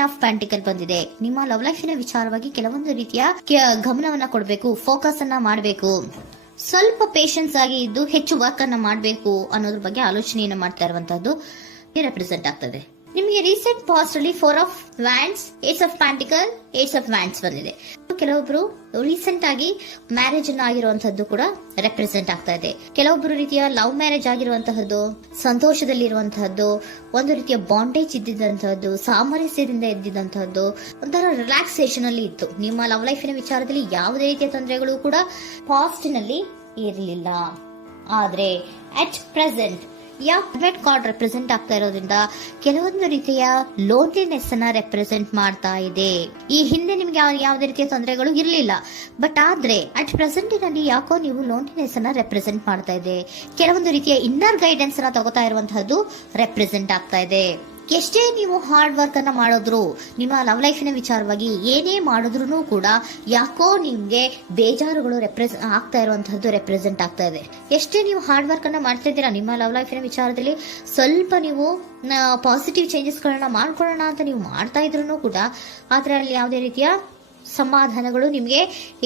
Queen of ಪ್ಯಾಂಟಿಕಲ್ ಬಂದಿದೆ. ನಿಮ್ಮ love ಲೈಫಿನ ವಿಚಾರವಾಗಿ ಕೆಲವೊಂದು ರೀತಿಯ ಗಮನವನ್ನ ಕೊಡಬೇಕು, ಫೋಕಸ್ ಅನ್ನ ಮಾಡಬೇಕು, ಸ್ವಲ್ಪ ಪೇಷನ್ಸ್ ಆಗಿ ಇದ್ದು ಹೆಚ್ಚು ವರ್ಕ್ ಅನ್ನ ಮಾಡಬೇಕು ಅನ್ನೋದ್ರ ಬಗ್ಗೆ ಆಲೋಚನೆಯನ್ನ ಮಾಡ್ತಾ ಇರುವಂತದ್ದು ರೆಪ್ರೆಸೆಂಟ್ ಆಗ್ತದೆ. ನಿಮಗೆ ರೀಸೆಂಟ್ ಪಾಸ್ಟ್ ಅಲ್ಲಿ 4 of wands, 8 of pentacle, 8 of wands ಬಂದಿದೆ. ಕೆಲವೊಬ್ರು ರೀಸೆಂಟ್ ಆಗಿ ಮ್ಯಾರೇಜ್ ಅನ್ನ ಆಗಿರುವಂತದ್ದು ಕೂಡ ರೆಪ್ರೆಸೆಂಟ್ ಆಗ್ತಾ ಇದೆ. ಕೆಲವೊಬ್ರು ರೀತಿಯ ಲವ್ ಮ್ಯಾರೇಜ್ ಆಗಿರುವಂತಹದ್ದು, ಸಂತೋಷದಲ್ಲಿರುವಂತಹದ್ದು, ಒಂದು ರೀತಿಯ ಬಾಂಡೇಜ್ ಇದ್ದಿದ್ದಂತಹದ್ದು, ಸಾಮರಸ್ಯದಿಂದ ಇದ್ದಿದ್ದಂತಹದ್ದು, ಒಂಥರ ರಿಲ್ಯಾಕ್ಸೇಷನ್ ಅಲ್ಲಿ ಇತ್ತು. ನಿಮ್ಮ ಲವ್ ಲೈಫಿನ ವಿಚಾರದಲ್ಲಿ ಯಾವುದೇ ರೀತಿಯ ತೊಂದರೆಗಳು ಕೂಡ ಪಾಸ್ಟ್ ನಲ್ಲಿ ಇರಲಿಲ್ಲ. ಆದ್ರೆ ಅಟ್ ಪ್ರೆಸೆಂಟ್ ಯಾವ ಕಾರ್ಡ್ ರೆಪ್ರೆಸೆಂಟ್ ಆಗ್ತಾ ಇರೋದ್ರಿಂದ ಕೆಲವೊಂದು ರೀತಿಯ ಲೋನ್ಲಿನೆಸ್ ಅನ್ನ ರೆಪ್ರೆಸೆಂಟ್ ಮಾಡ್ತಾ ಇದೆ. ಈ ಹಿಂದೆ ನಿಮ್ಗೆ ಯಾವುದೇ ರೀತಿಯ ತೊಂದರೆಗಳು ಇರಲಿಲ್ಲ, ಬಟ್ ಆದ್ರೆ ಅಟ್ ಪ್ರೆಸೆಂಟ್ ನಲ್ಲಿ ಯಾಕೋ ನೀವು ಲೋನ್ಲಿನೆಸ್ ಅನ್ನ ರೆಪ್ರೆಸೆಂಟ್ ಮಾಡ್ತಾ ಇದೆ. ಕೆಲವೊಂದು ರೀತಿಯ ಇನ್ನರ್ ಗೈಡೆನ್ಸ್ ಅನ್ನ ತಗೋತಾ ಇರುವಂತಹದ್ದು ರೆಪ್ರೆಸೆಂಟ್ ಆಗ್ತಾ ಇದೆ. ಎಷ್ಟೇ ನೀವು ಹಾರ್ಡ್ ವರ್ಕ್ ಅನ್ನ ಮಾಡಿದ್ರು, ನಿಮ್ಮ ಲವ್ ಲೈಫಿನ ವಿಚಾರವಾಗಿ ಏನೇ ಮಾಡಿದ್ರು ಕೂಡ ಯಾಕೋ ನಿಮ್ಗೆ ಬೇಜಾರುಗಳು ಆಗ್ತಾ ಇರುವಂತಹದ್ದು ರೆಪ್ರೆಸೆಂಟ್ ಆಗ್ತಾ ಇದೆ. ಎಷ್ಟೇ ನೀವು ಹಾರ್ಡ್ ವರ್ಕ್ ಅನ್ನ ಮಾಡ್ತಾ ಇದ್ದೀರಾ ನಿಮ್ಮ ಲವ್ ಲೈಫಿನ ವಿಚಾರದಲ್ಲಿ, ಸ್ವಲ್ಪ ನೀವು ಪಾಸಿಟಿವ್ ಚೇಂಜಸ್ ಗಳನ್ನ ಮಾಡ್ಕೊಳ್ಳೋಣ ಅಂತ ನೀವು ಮಾಡ್ತಾ ಇದ್ರು ಕೂಡ ಅದರಲ್ಲಿ ಯಾವುದೇ ರೀತಿಯ ಸಮಾಧಾನಗಳು ನಿಮ್ಗೆ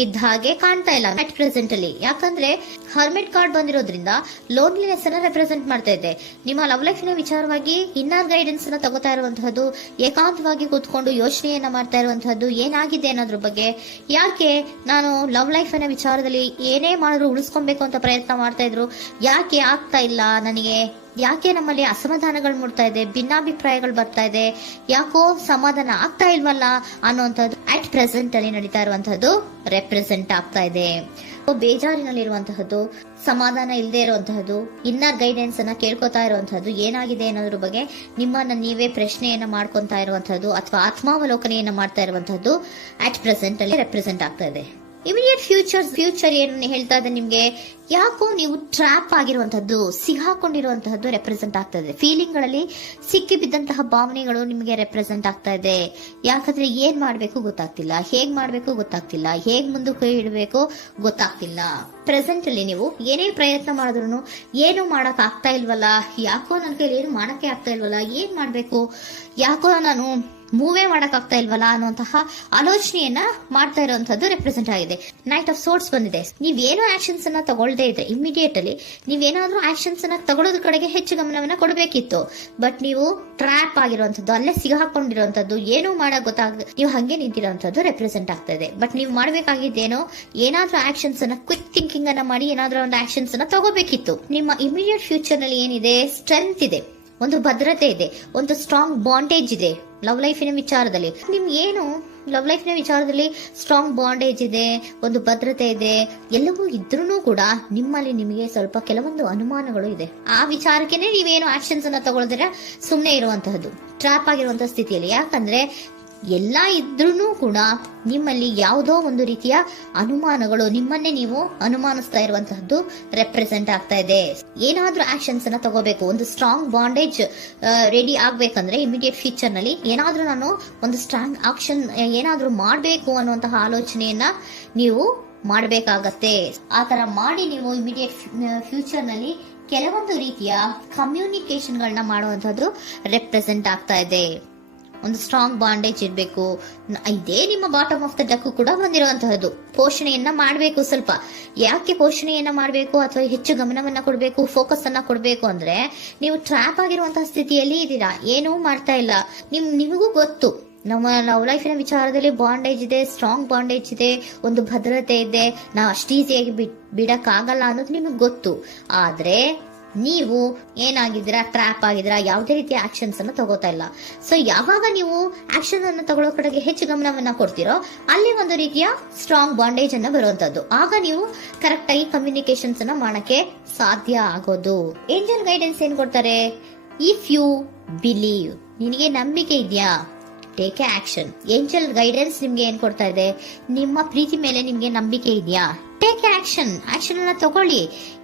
ಇದ್ದ ಹಾಗೆ ಕಾಣ್ತಾ ಇಲ್ಲ ಅಟ್ ಪ್ರೆಸೆಂಟ್ ಅಲ್ಲಿ. ಯಾಕಂದ್ರೆ ಹರ್ಮಿಟ್ ಕಾರ್ಡ್ ಬಂದಿರೋದ್ರಿಂದ ಲೋನ್ಲಿನೆಸ್ ಅನ್ನ ರೆಪ್ರೆಸೆಂಟ್ ಮಾಡ್ತಾ ಇದೆ. ನಿಮ್ಮ ಲವ್ ಲೈಫಿನ ವಿಚಾರವಾಗಿ ಇನ್ನರ್ ಗೈಡೆನ್ಸ್ ಅನ್ನ ತಗೋತಾ ಇರುವಂತಹದ್ದು, ಏಕಾಂತವಾಗಿ ಕೂತ್ಕೊಂಡು ಯೋಚನೆಯನ್ನ ಮಾಡ್ತಾ ಇರುವಂತಹದ್ದು, ಏನಾಗಿದೆ ಅನ್ನೋದ್ರ ಬಗ್ಗೆ, ಯಾಕೆ ನಾನು ಲವ್ ಲೈಫ್ ಅನ್ನ ವಿಚಾರದಲ್ಲಿ ಏನೇ ಮಾಡಿದ್ರು ಉಳಿಸ್ಕೊಬೇಕು ಅಂತ ಪ್ರಯತ್ನ ಮಾಡ್ತಾ ಇದ್ರು, ಯಾಕೆ ಆಗ್ತಾ ಇಲ್ಲ ನನಗೆ, ಯಾಕೆ ನಮ್ಮಲ್ಲಿ ಅಸಮಾಧಾನಗಳು ಮೂಡ್ತಾ ಇದೆ, ಭಿನ್ನಾಭಿಪ್ರಾಯಗಳು ಬರ್ತಾ ಇದೆ, ಯಾಕೋ ಸಮಾಧಾನ ಆಗ್ತಾ ಇಲ್ವಲ್ಲ ಅನ್ನುವಂಥದ್ದು ಅಟ್ ಪ್ರೆಸೆಂಟ್ ಅಲ್ಲಿ ನಡೀತಾ ಇರುವಂತಹದ್ದು ರೆಪ್ರೆಸೆಂಟ್ ಆಗ್ತಾ ಇದೆ. ಬೇಜಾರಿನಲ್ಲಿರುವಂತಹದ್ದು, ಸಮಾಧಾನ ಇಲ್ಲದೆ ಇರುವಂತಹದ್ದು, ಇನ್ನರ್ ಗೈಡೆನ್ಸ್ ಅನ್ನ ಕೇಳ್ಕೊತಾ ಇರುವಂತಹದ್ದು, ಏನಾಗಿದೆ ಅನ್ನೋದ್ರ ಬಗ್ಗೆ ನಿಮ್ಮನ್ನ ನೀವೇ ಪ್ರಶ್ನೆಯನ್ನ ಮಾಡ್ಕೊಂತಾ ಇರುವಂತಹದ್ದು ಅಥವಾ ಆತ್ಮಾವಲೋಕನೆಯನ್ನ ಮಾಡ್ತಾ ಇರುವಂತಹದ್ದು ಅಟ್ ಪ್ರೆಸೆಂಟ್ ಅಲ್ಲಿ ರೆಪ್ರೆಸೆಂಟ್ ಆಗ್ತಾ ಇದೆ. ಇಮಿಡಿಯೇಟ್ ಫ್ಯೂಚರ್ ಏನು ಹೇಳ್ತಾ ಇದೆ ನಿಮ್ಗೆ, ಯಾಕೋ ನೀವು ಟ್ರ್ಯಾಪ್ ಆಗಿರುವಂತಹದ್ದು, ಸಿಗಾಕೊಂಡಿರುವಂತಹದ್ದು ರೆಪ್ರೆಸೆಂಟ್ ಆಗ್ತಾ ಇದೆ. ಫೀಲಿಂಗ್ ಗಳಲ್ಲಿ ಸಿಕ್ಕಿ ಬಿದ್ದಂತಹ ಭಾವನೆಗಳು ನಿಮಗೆ ರೆಪ್ರೆಸೆಂಟ್ ಆಗ್ತಾ ಇದೆ. ಯಾಕಂದ್ರೆ ಏನ್ ಮಾಡ್ಬೇಕು ಗೊತ್ತಾಗ್ತಿಲ್ಲ, ಹೇಗ್ ಮಾಡ್ಬೇಕು ಗೊತ್ತಾಗ್ತಿಲ್ಲ, ಹೇಗ್ ಮುಂದಕ್ಕೆ ಇಡಬೇಕು ಗೊತ್ತಾಗ್ತಿಲ್ಲ. ಪ್ರೆಸೆಂಟ್ ಅಲ್ಲಿ ನೀವು ಏನೇ ಪ್ರಯತ್ನ ಮಾಡಿದ್ರು ಏನು ಮಾಡಕ್ ಆಗ್ತಾ ಇಲ್ವಲ್ಲ, ಯಾಕೋ ನನ್ ಕೈಲಿ ಏನು ಮಾಡಕ್ಕೆ ಆಗ್ತಾ ಇಲ್ವಲ್ಲ, ಏನ್ ಮಾಡ್ಬೇಕು, ಯಾಕೋ ನಾನು ಮೂವೇ ಮಾಡಕ್ ಆಗ್ತಾ ಇಲ್ವಲ್ಲ ಅನ್ನುವಂತಹ ಆಲೋಚನೆಯನ್ನ ಮಾಡ್ತಾ ಇರುವಂತದ್ದು ರೆಪ್ರೆಸೆಂಟ್ ಆಗಿದೆ. ನೈಟ್ ಆಫ್ ಸೋರ್ಟ್ಸ್ ಬಂದಿದೆ. ನೀವೇನೋ ಆಕ್ಷನ್ಸ್ ಅನ್ನ ತಗೊಳ್ಳದೇ ಇದ್ರೆ ಇಮಿಡಿಯೇಟ್ ಅಲ್ಲಿ ನೀವೇನಾದ್ರೂ ಆಕ್ಷನ್ಸ್ ಅನ್ನ ತಗೊಳ್ಳೋದ್ರ ಕಡೆಗೆ ಹೆಚ್ಚು ಗಮನವನ್ನ ಕೊಡಬೇಕಿತ್ತು. ಬಟ್ ನೀವು ಟ್ರ್ಯಾಪ್ ಆಗಿರುವಂತದ್ದು, ಅಲ್ಲೇ ಸಿಗಾಕೊಂಡಿರುವಂತದ್ದು, ಏನೂ ಮಾಡಕ್ ಗೊತ್ತಾಗ ನೀವು ಹಂಗೆ ನಿಂತಿರುವಂತದ್ದು ರೆಪ್ರೆಸೆಂಟ್ ಆಗ್ತಾ ಇದೆ. ಬಟ್ ನೀವು ಮಾಡಬೇಕಾಗಿದ್ದೇನೋ ಏನಾದ್ರೂ ಆಕ್ಷನ್ಸ್ ಅನ್ನ ಕ್ವಿಕ್ ಥಿಂಕಿಂಗ್ ಅನ್ನ ಮಾಡಿ ಏನಾದ್ರೂ ಒಂದು ಆಕ್ಷನ್ಸ್ ಅನ್ನ ತಗೋಬೇಕಿತ್ತು. ನಿಮ್ಮ ಇಮಿಡಿಯೇಟ್ ಫ್ಯೂಚರ್ ನಲ್ಲಿ ಏನಿದೆ, ಸ್ಟ್ರೆಂತ್ ಇದೆ, ಒಂದು ಭದ್ರತೆ ಇದೆ, ಒಂದು ಸ್ಟ್ರಾಂಗ್ ಬಾಂಡೇಜ್ ಇದೆ. ಲವ್ ಲೈಫಿನ ವಿಚಾರದಲ್ಲಿ ನಿಮ್ಗೆ ಏನು ಲವ್ ಲೈಫಿನ ವಿಚಾರದಲ್ಲಿ ಸ್ಟ್ರಾಂಗ್ ಬಾಂಡೇಜ್ ಇದೆ, ಒಂದು ಭದ್ರತೆ ಇದೆ, ಎಲ್ಲವೂ ಇದ್ರೂ ಕೂಡ ನಿಮ್ಮಲ್ಲಿ ನಿಮಗೆ ಸ್ವಲ್ಪ ಕೆಲವೊಂದು ಅನುಮಾನಗಳು ಇದೆ. ಆ ವಿಚಾರಕ್ಕೆ ನೀವೇನು ಆಕ್ಷನ್ಸ್ ಅನ್ನ ತಗೊಳ್ದಿರ ಸುಮ್ಮನೆ ಇರುವಂತಹದ್ದು, ಟ್ರಾಪ್ ಆಗಿರುವಂತಹ ಸ್ಥಿತಿಯಲ್ಲಿ. ಯಾಕಂದ್ರೆ ಎಲ್ಲ ಇದ್ರೂ ಕೂಡ ನಿಮ್ಮಲ್ಲಿ ಯಾವುದೋ ಒಂದು ರೀತಿಯ ಅನುಮಾನಗಳು, ನಿಮ್ಮನ್ನೇ ನೀವು ಅನುಮಾನಿಸ್ತಾ ಇರುವಂತಹದ್ದು ರೆಪ್ರೆಸೆಂಟ್ ಆಗ್ತಾ ಇದೆ. ಏನಾದ್ರೂ ಆಕ್ಷನ್ಸ್ ಅನ್ನ ತಗೋಬೇಕು, ಒಂದು ಸ್ಟ್ರಾಂಗ್ ಬಾಂಡೇಜ್ ರೆಡಿ ಆಗ್ಬೇಕಂದ್ರೆ ಇಮಿಡಿಯೇಟ್ ಫ್ಯೂಚರ್ ನಲ್ಲಿ ಏನಾದ್ರೂ ನಾನು ಒಂದು ಸ್ಟ್ರಾಂಗ್ ಆಕ್ಷನ್ ಏನಾದ್ರೂ ಮಾಡಬೇಕು ಅನ್ನುವಂತಹ ಆಲೋಚನೆಯನ್ನ ನೀವು ಮಾಡಬೇಕಾಗತ್ತೆ. ಆತರ ಮಾಡಿ ನೀವು ಇಮಿಡಿಯೇಟ್ ಫ್ಯೂಚರ್ ನಲ್ಲಿ ಕೆಲವೊಂದು ರೀತಿಯ ಕಮ್ಯುನಿಕೇಶನ್ ಗಳನ್ನ ಮಾಡುವಂತಹದ್ದು ರೆಪ್ರೆಸೆಂಟ್ ಆಗ್ತಾ ಇದೆ. ಒಂದು ಸ್ಟ್ರಾಂಗ್ ಬಾಂಡೇಜ್ ಇರಬೇಕು. ಇದೇ ನಿಮ್ಮ ಬಾಟಮ್ ಆಫ್ ದ ಡಕ್ ಕೂಡ ಬಂದಿರುವಂತಹದ್ದು. ಪೋಷಣೆಯನ್ನ ಮಾಡಬೇಕು. ಸ್ವಲ್ಪ ಯಾಕೆ ಪೋಷಣೆಯನ್ನ ಮಾಡಬೇಕು ಅಥವಾ ಹೆಚ್ಚು ಗಮನವನ್ನ ಕೊಡಬೇಕು, ಫೋಕಸ್ ಅನ್ನ ಕೊಡಬೇಕು ಅಂದ್ರೆ, ನೀವು ಟ್ರ್ಯಾಪ್ ಆಗಿರುವಂತಹ ಸ್ಥಿತಿಯಲ್ಲಿ ಇದ್ದೀರಾ, ಏನೂ ಮಾಡ್ತಾ ಇಲ್ಲ. ನಿಮಗೂ ಗೊತ್ತು ನಮ್ಮ ಲವ್ ಲೈಫಿನ ವಿಚಾರದಲ್ಲಿ ಬಾಂಡೇಜ್ ಇದೆ, ಸ್ಟ್ರಾಂಗ್ ಬಾಂಡೇಜ್ ಇದೆ, ಒಂದು ಭದ್ರತೆ ಇದೆ, ನಾವು ಅಷ್ಟು ಈಸಿಯಾಗಿ ಬಿಡಕ್ ಆಗಲ್ಲ ಅನ್ನೋದು ನಿಮಗೆ ಗೊತ್ತು. ಆದ್ರೆ ನೀವು ಏನಾಗಿದ್ದೀರಾ, ಟ್ರ್ಯಾಪ್ ಆಗಿದ್ದೀರಾ, ಯಾವುದೇ ರೀತಿಯ ಆಕ್ಷನ್ಸ್ ಅನ್ನ ತಗೋತಾ ಇಲ್ಲ. ಸೊ ಯಾವಾಗ ನೀವು ಆಕ್ಷನ್ ಅನ್ನು ತಗೊಳ್ಳೋ ಕಡೆಗೆ ಹೆಚ್ಚು ಗಮನವನ್ನ ಕೊಡ್ತೀರೋ ಅಲ್ಲಿ ಒಂದು ರೀತಿಯ ಸ್ಟ್ರಾಂಗ್ ಬಾಂಡೇಜ್ ಅನ್ನ ಬರುವಂತದ್ದು. ಆಗ ನೀವು ಕರೆಕ್ಟ್ ಆಗಿ ಕಮ್ಯುನಿಕೇಶನ್ಸ್ ಅನ್ನ ಮಾಡಕ್ಕೆ ಸಾಧ್ಯ ಆಗೋದು. ಏಂಜಲ್ ಗೈಡೆನ್ಸ್ ಏನ್ ಕೊಡ್ತಾರೆ, ಇಫ್ ಯು ಬಿಲೀವ್, ನಿನಗೆ ನಂಬಿಕೆ ಇದೆಯಾ, take A action. Angel guidance ನಿಮ್ಗೆ ಏನ್ ಕೊಡ್ತಾ ಇದೆ, ನಿಮ್ಮ ಪ್ರೀತಿ ಮೇಲೆ ನಿಮ್ಗೆ ನಂಬಿಕೆ ಇದೆಯಾ, ಟೇಕ್ ಆಕ್ಷನ್. ಆಕ್ಷನ್ ಅನ್ನ ತಗೊಳ್ಳಿ,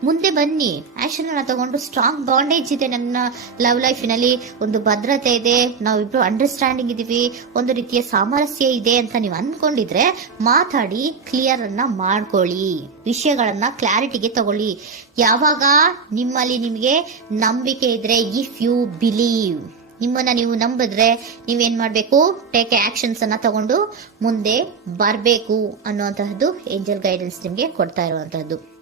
ಮುಂದೆ ಬನ್ನಿ. ಆಕ್ಷನ್ ಅನ್ನ ತಗೊಂಡು ಸ್ಟ್ರಾಂಗ್ ಬಾಂಡೇಜ್ ಇದೆ ನನ್ನ ಲವ್ ಲೈಫಿನಲ್ಲಿ, ಒಂದು ಭದ್ರತೆ ಇದೆ, ನಾವಿಬ್ರು ಅಂಡರ್ಸ್ಟ್ಯಾಂಡಿಂಗ್ ಇದೀವಿ, ಒಂದು ರೀತಿಯ ಸಾಮರಸ್ಯ ಇದೆ ಅಂತ ನೀವು ಅನ್ಕೊಂಡಿದ್ರೆ ಮಾತಾಡಿ ಕ್ಲಿಯರ್ ಅನ್ನ ಮಾಡ್ಕೊಳ್ಳಿ, ವಿಷಯಗಳನ್ನ ಕ್ಲಾರಿಟಿಗೆ ತಗೊಳ್ಳಿ. ಯಾವಾಗ ನಿಮ್ಮಲ್ಲಿ ನಿಮಗೆ ನಂಬಿಕೆ ಇದ್ರೆ, ಇಫ್ ಯು ಬಿಲೀವ್, ನಿಮ್ಮನ್ನ ನೀವು ನಂಬಿದ್ರೆ ನೀವೇನ್ ಮಾಡ್ಬೇಕು, ಟೇಕ್ ಆಕ್ಷನ್ಸ್ ಅನ್ನ ತಗೊಂಡು ಮುಂದೆ ಬರ್ಬೇಕು ಅನ್ನುವಂತಹದ್ದು ಏಂಜಲ್ ಗೈಡೆನ್ಸ್ ನಿಮ್ಗೆ ಕೊಡ್ತಾ ಇರುವಂತಹದ್ದು.